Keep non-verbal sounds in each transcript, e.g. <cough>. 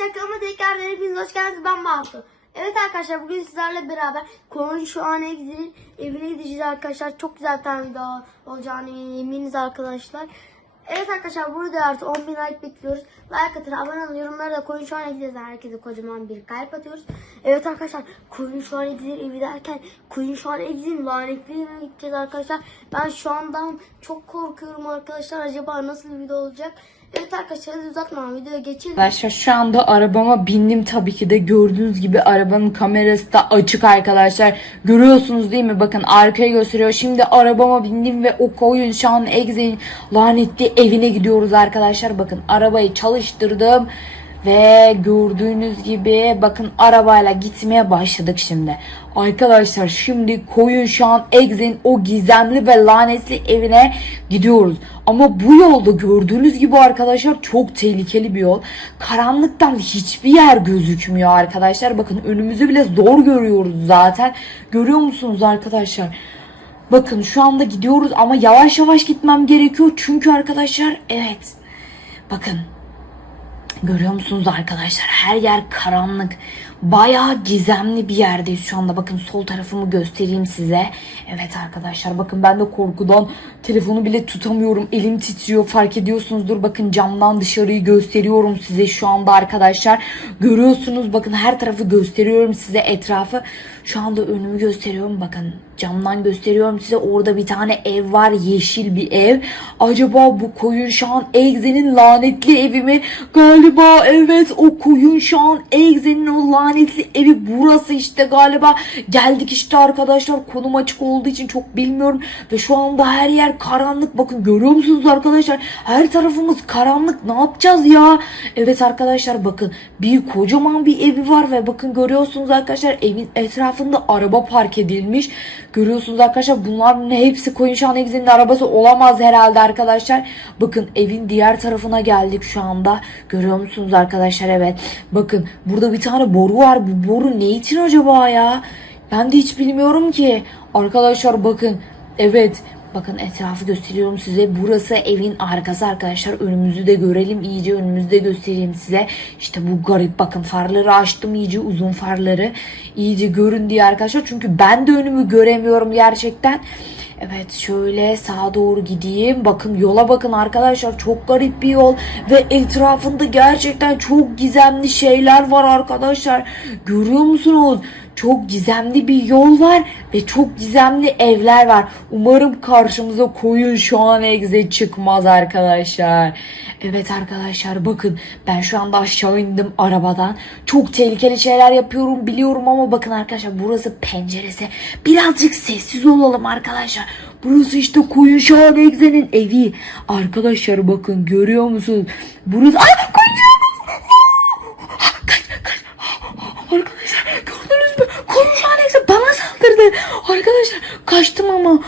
arkadaşlar kanalıma tekrar hepiniz hoş geldiniz ben Mahsu. Evet arkadaşlar bugün sizlerle beraber Konu şu an Exil'in evine gideceğiz arkadaşlar. Çok güzel bir tane video olacağını eminiz arkadaşlar. Evet arkadaşlar burada artık 10.000 like bekliyoruz. Like atın, abone olun, yorumlara da Koyun şu an Exil'e herkese kocaman bir kalp atıyoruz. Evet arkadaşlar Koyun şu an Exil'in evi derken Koyun şu an Exil'in lanetli evine gideceğiz arkadaşlar. Ben şu andan çok korkuyorum arkadaşlar. Acaba nasıl bir video olacak? Evet arkadaşlar hadi uzatmadan videoya geçelim. Arkadaşlar şu anda arabama bindim tabii ki de gördüğünüz gibi arabanın kamerası da açık arkadaşlar. Görüyorsunuz değil mi? Bakın arkaya gösteriyor. Şimdi arabama bindim ve o koyun şu an Exe'nin lanetli evine gidiyoruz arkadaşlar. Bakın arabayı çalıştırdım. Ve gördüğünüz gibi bakın arabayla gitmeye başladık şimdi. Arkadaşlar şimdi koyun şu an Exe'nin o gizemli ve lanetli evine gidiyoruz. Ama bu yolda gördüğünüz gibi arkadaşlar çok tehlikeli bir yol. Karanlıktan hiçbir yer gözükmüyor arkadaşlar. Bakın önümüzü bile zor görüyoruz zaten. Görüyor musunuz arkadaşlar? Bakın şu anda gidiyoruz ama yavaş yavaş gitmem gerekiyor. Çünkü arkadaşlar evet. Bakın Görüyor musunuz arkadaşlar? Her yer karanlık. Bayağı gizemli bir yerdeyiz şu anda. Bakın sol tarafımı göstereyim size. Evet arkadaşlar bakın ben de korkudan telefonu bile tutamıyorum. Elim titriyor fark ediyorsunuzdur. Bakın camdan dışarıyı gösteriyorum size şu anda arkadaşlar. Görüyorsunuz bakın her tarafı gösteriyorum size etrafı. Şu anda önümü gösteriyorum bakın camdan gösteriyorum size orada bir tane ev var yeşil bir ev. Acaba bu koyun şu an Egze'nin lanetli evi mi? Galiba evet o koyun şu an Egze'nin o lanetli evi burası işte galiba. Geldik işte arkadaşlar konum açık olduğu için çok bilmiyorum ve şu anda her yer karanlık. Bakın görüyor musunuz arkadaşlar? Her tarafımız karanlık. Ne yapacağız ya? Evet arkadaşlar bakın bir kocaman bir evi var ve bakın görüyorsunuz arkadaşlar evin etrafında araba park edilmiş. Görüyorsunuz arkadaşlar bunların hepsi Koyun Şan Egzi'nin arabası olamaz herhalde arkadaşlar. Bakın evin diğer tarafına geldik şu anda. Görüyor musunuz arkadaşlar evet. Bakın burada bir tane boru var. Bu boru ne için acaba ya? Ben de hiç bilmiyorum ki. Arkadaşlar bakın evet Bakın etrafı gösteriyorum size. Burası evin arkası arkadaşlar. Önümüzü de görelim. iyice önümüzü de göstereyim size. İşte bu garip bakın farları açtım iyice uzun farları. iyice görün diye arkadaşlar. Çünkü ben de önümü göremiyorum gerçekten. Evet şöyle sağa doğru gideyim. Bakın yola bakın arkadaşlar. Çok garip bir yol. Ve etrafında gerçekten çok gizemli şeyler var arkadaşlar. Görüyor musunuz? Çok gizemli bir yol var ve çok gizemli evler var. Umarım karşımıza koyun şu an egze çıkmaz arkadaşlar. Evet arkadaşlar bakın ben şu anda aşağı indim arabadan. Çok tehlikeli şeyler yapıyorum biliyorum ama bakın arkadaşlar burası penceresi. Birazcık sessiz olalım arkadaşlar. Burası işte koyun şu an egzenin evi. Arkadaşlar bakın görüyor musunuz? Burası... Ay koyun şu an Kaç kaç. Arkadaşlar gördünüz mü? Koyun Alexa bana saldırdı. Arkadaşlar kaçtım ama.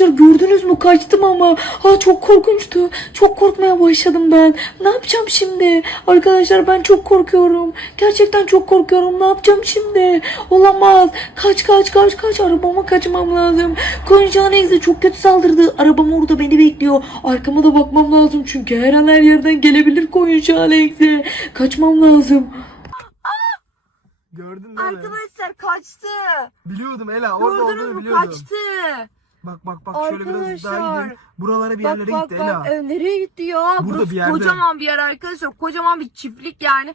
Arkadaşlar gördünüz mü? Kaçtım ama. Ha çok korkunçtu. Çok korkmaya başladım ben. Ne yapacağım şimdi? Arkadaşlar ben çok korkuyorum. Gerçekten çok korkuyorum. Ne yapacağım şimdi? Olamaz. Kaç kaç kaç kaç. Arabama kaçmam lazım. Koyun Alexa çok kötü saldırdı. Arabam orada beni bekliyor. Arkama da bakmam lazım. Çünkü her an her yerden gelebilir Koyun Alexa. Kaçmam lazım. Gördün değil mi? Arkadaşlar kaçtı. Biliyordum Ela orada Gördünüz olduğunu mü biliyordum. kaçtı. Bak bak bak şöyle biraz daha Arkadaşlar. gidin. Buralara bir Bak yerlere bak gitti Ela. bak e, nereye gitti ya? Burada Burası bir yerde. kocaman bir yer arkadaşlar. Kocaman bir çiftlik yani.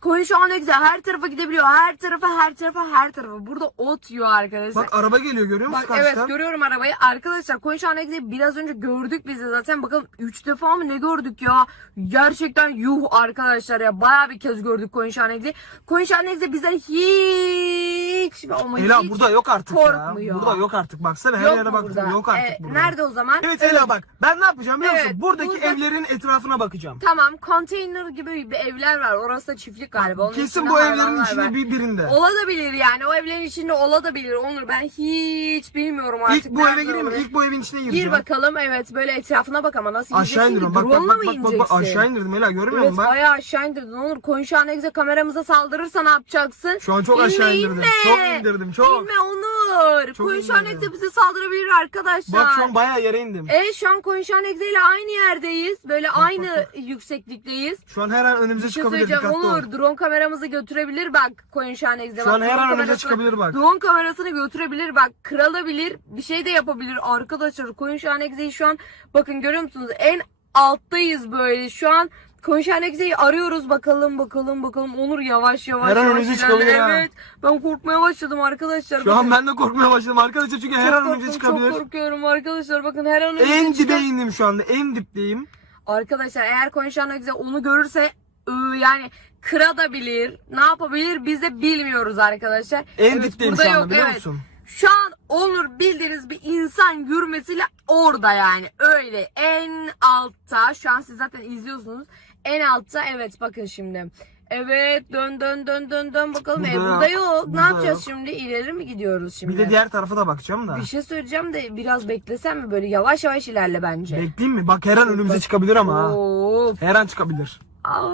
Koyun şu an ne güzel her tarafa gidebiliyor. Her tarafa her tarafa her tarafa. Burada ot yiyor arkadaşlar. Bak araba geliyor görüyor musun Bak evet karşıdan? görüyorum arabayı. Arkadaşlar Koyun şu an ne güzel biraz önce gördük biz de zaten. Bakalım 3 defa mı ne gördük ya? Gerçekten yuh arkadaşlar ya. Bayağı bir kez gördük Koyun şu an ne güzel. Koyun şu an ne güzel bizden hiç ama Ela hiç burada yok artık korkmuyor. ya. Burada yok artık baksana her Yok yere mu baktım burada? yok artık E, burada. Nerede o zaman? Evet Ela bak ben ne yapacağım biliyor musun? Evet, Buradaki burada- evlerin etrafına bakacağım. Tamam konteyner gibi bir evler var. Orası da çiftlik galiba. Onun Kesin içinde bu evlerin hayvanlar içinde var. bir birinde. Olabilir yani. O evlerin içinde olabilir. Onur ben hiç bilmiyorum artık. İlk bu nerede eve gireyim mi? İlk bu evin içine gireceğim. Gir bakalım evet böyle etrafına bak ama nasıl Aşağı indiriyorum. ki? Bak bak Drone'la bak mı bak, bak, ineceksin? bak aşağı indirdim Ela görmüyor Evet musun? Bak. bayağı aşağı indirdin Onur. Koyun şu an ne güzel kameramıza saldırırsa ne yapacaksın? Şu an çok aşağı indirdim. Çok indirdim çok. İnme Onur. Çok Koyun şu an ne indirdim. güzel bize saldırabilir arkadaşlar. Bak şu an bayağı yere indim. Evet şu an Konuşan Egze ile aynı yerdeyiz. Böyle aynı yükseklikteyiz. Şu an her an önümüze Bir şey çıkabilir. Dikkatli ol. Onur drone kameramızı götürebilir bak Konuşan Egze. Şu Bak, an her an önümüze çıkabilir bak. Drone kamerasını götürebilir bak kırılabilir bir şey de yapabilir arkadaşlar Konuşan Egze'yi şu an bakın görüyor musunuz en alttayız böyle şu an Konuşan Egze'yi arıyoruz bakalım bakalım bakalım Onur yavaş yavaş Her an yavaş önümüze çıkabilir ha. Evet ben korkmaya başladım arkadaşlar. Şu an ben de korkmaya başladım arkadaşlar çünkü her an önümüze çıkabilir. Çok korkuyorum arkadaşlar bakın her an önümüze En dibe indim şu anda. En dipteyim. Arkadaşlar eğer konuşan Egze onu görürse ıı, yani kırabilir. Ne yapabilir biz de bilmiyoruz arkadaşlar. En Evet, dipteyim burada şu anda yok, biliyor evet. musun? Şu an Onur bildiğiniz bir insan yürümesiyle orada yani öyle en altta şu an siz zaten izliyorsunuz en altta evet bakın şimdi evet dön dön dön dön dön bakalım Burada e, burada yok ne yapacağız yok. şimdi ileri mi gidiyoruz şimdi Bir de diğer tarafa da bakacağım da. bir şey söyleyeceğim de biraz beklesem mi böyle yavaş yavaş ilerle bence Bekleyeyim mi? Bak her an önümüze çıkabilir ama ha. Of. Her an çıkabilir. Aa!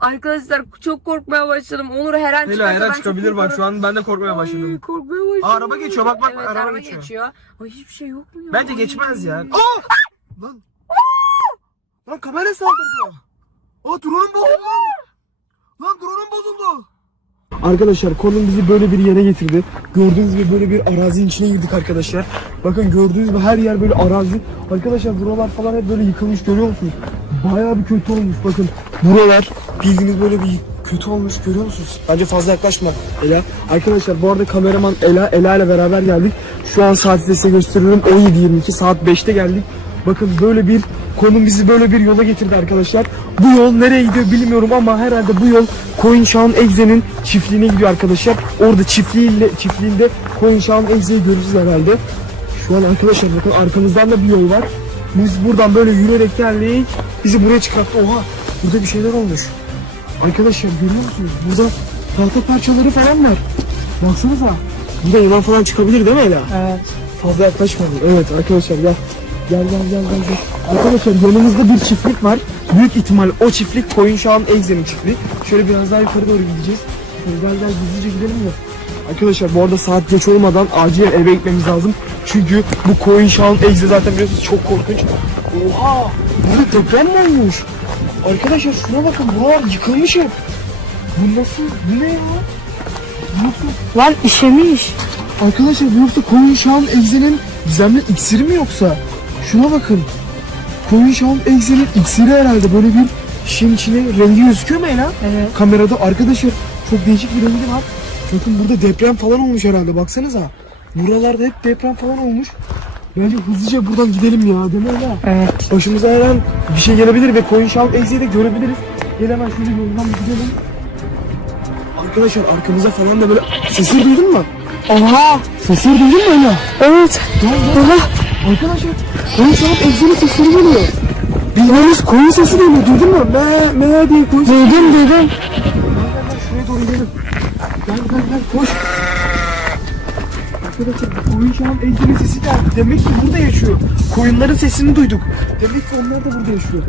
Arkadaşlar çok korkmaya başladım. Onur her an çıkarsa her an çıkabilir bak şu an ben de korkmaya Ay, başladım. korkmaya başladım. Aa, araba geçiyor, bak, bak, evet, araba araba geçiyor. geçiyor. Ay hiçbir şey yok mu ya? Bence Ay. geçmez ya. Aa! Lan. Lan kamera saldırdı. Aa drone'um bozuldu lan. Drone'um bozuldu. Arkadaşlar konum bizi böyle bir yere getirdi. Gördüğünüz gibi böyle bir arazinin içine girdik arkadaşlar. Bakın gördüğünüz gibi her yer böyle arazi. Arkadaşlar buralar falan hep böyle yıkılmış görüyor musunuz? Bayağı bir kötü olmuş bakın. Buralar bildiğiniz böyle bir kötü olmuş görüyor musunuz? Bence fazla yaklaşma Ela. Arkadaşlar bu arada kameraman Ela, Ela ile beraber geldik. Şu an saati de size gösteriyorum. 17.22 saat 5'te geldik. Bakın böyle bir konum bizi böyle bir yola getirdi arkadaşlar. Bu yol nereye gidiyor bilmiyorum ama herhalde bu yol Koyunşağın Egze'nin çiftliğine gidiyor arkadaşlar. Orada çiftliğiyle, çiftliğinde Koyunşağın Egze'yi göreceğiz herhalde. Şu an arkadaşlar bakın arkamızdan da bir yol var. Biz buradan böyle yürüyerek geldik. Bizi buraya çıkarttı. Oha burada bir şeyler olmuş. Arkadaşlar görüyor musunuz? Burada tahta parçaları falan var. Baksanıza. Burada yılan falan çıkabilir değil mi Ela? Evet. Fazla yaklaşmayalım. Evet arkadaşlar gel. Gel gel gel gel. gel. Arkadaşlar yanımızda bir çiftlik var. Büyük ihtimal o çiftlik koyun şu an Egze'nin çiftliği. Şöyle biraz daha yukarı doğru gideceğiz. Şöyle gel gel gizlice gidelim mi? Arkadaşlar bu arada saat geç olmadan acilen eve gitmemiz lazım. Çünkü bu koyun şahın egzi zaten biliyorsunuz çok korkunç. Oha! Burada deprem mi olmuş? Arkadaşlar şuna bakın buralar yıkılmış hep. Bu nasıl? Bu ne ya? Bu Nasıl? Lan işemiş. Arkadaşlar bu yoksa koyun şahın egzinin gizemli iksiri mi yoksa? Şuna bakın. Koyun şahın egzinin iksiri herhalde böyle bir şişenin içine rengi gözüküyor mu Ela? Evet. Kamerada arkadaşlar çok değişik bir rengi var. Bakın burada deprem falan olmuş herhalde baksanıza. Buralarda hep deprem falan olmuş. Bence hızlıca buradan gidelim ya değil mi Ela? Evet. Başımıza her an bir şey gelebilir ve koyun şahın egzeyi de görebiliriz. Gel hemen şöyle yoldan bir gidelim. Arkadaşlar arkamıza falan da böyle sesleri duydun mu? Oha! Sesleri duydun mu Ela? Evet. Oha! Arkadaşlar koyun şahın egzenin sesleri geliyor. Bildiğimiz koyun sesi geliyor duydun mu? Me me diye koyun sesi. Duydum duydum. Şuraya doğru gidelim. Gel gel gel koş. Arkadaşlar koyun an Ejder'in sesi geldi. Demek ki burada yaşıyor. Koyunların sesini duyduk. Demek ki onlar da burada yaşıyor.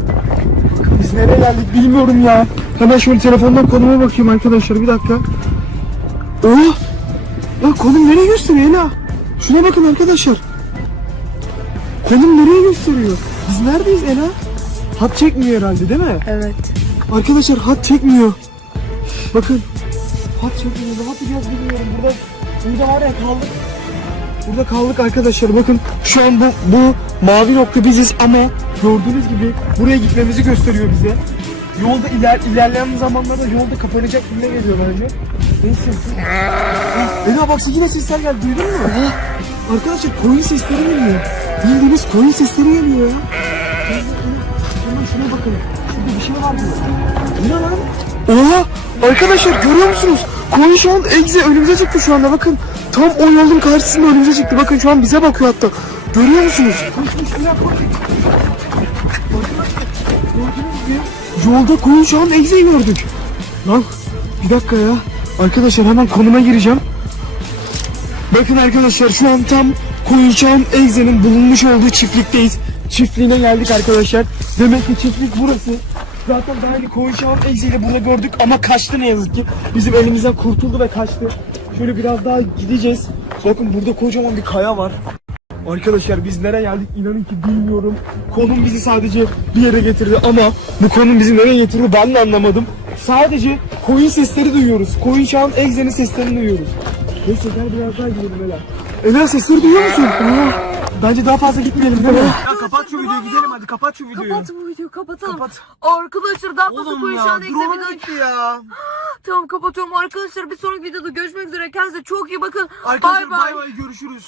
Biz nereye geldik bilmiyorum ya. Hemen şöyle telefondan konuma bakayım arkadaşlar bir dakika. Oh! Ya konum nereye gösteriyor Ela? Şuna bakın arkadaşlar. Konum nereye gösteriyor? Biz neredeyiz Ela? Hat çekmiyor herhalde değil mi? Evet. Arkadaşlar hat çekmiyor. Bakın. Hat çekmiyor. Ne yapacağız bilmiyorum. Burada, burada var ya kaldık. Burada kaldık arkadaşlar. Bakın şu an bu, bu mavi nokta biziz ama gördüğünüz gibi buraya gitmemizi gösteriyor bize. Yolda iler, ilerleyen zamanlarda yolda kapanacak gibi geliyor bence. Neyse. Ah, Ela bak yine sesler geldi. Duydun mu? Arkadaşlar koyun sesleri geliyor. Bildiğimiz koyun sesleri geliyor ya. Hemen şuna bakın. Şurada bir şey var mı? Bu ne lan? Oha! Arkadaşlar görüyor musunuz? Koyun şu an egze önümüze çıktı şu anda bakın. Tam o yolun karşısında önümüze çıktı. Bakın şu an bize bakıyor hatta. Görüyor musunuz? Yolda koyun şu an egzeyi gördük. Lan bir dakika ya. Arkadaşlar hemen konuma gireceğim. Bakın arkadaşlar şu an tam Koyunçağın Egze'nin bulunmuş olduğu çiftlikteyiz. Çiftliğine geldik arkadaşlar. Demek ki çiftlik burası. Zaten daha önce Koyunçağın Egze'yi de burada gördük ama kaçtı ne yazık ki. Bizim elimizden kurtuldu ve kaçtı. Şöyle biraz daha gideceğiz. Bakın burada kocaman bir kaya var. Arkadaşlar biz nereye geldik inanın ki bilmiyorum. Konum bizi sadece bir yere getirdi ama bu konum bizi nereye getirdi ben de anlamadım. Sadece koyun sesleri duyuyoruz. Koyun çağın egzenin seslerini duyuyoruz. Neyse gel biraz daha gidelim Ela. Ela sesleri duyuyor musun? Aa, bence daha fazla gitmeyelim değil mi? Ya kapat şu videoyu gidelim hadi kapat şu videoyu. Kapat bu videoyu kapatalım. Kapat. Arkadaşlar daha fazla Oğlum ya video. gitti ya. <gasps> Tamam kapatıyorum arkadaşlar bir sonraki videoda görüşmek üzere kendinize çok iyi bakın. Arkadaşlar bay bay görüşürüz.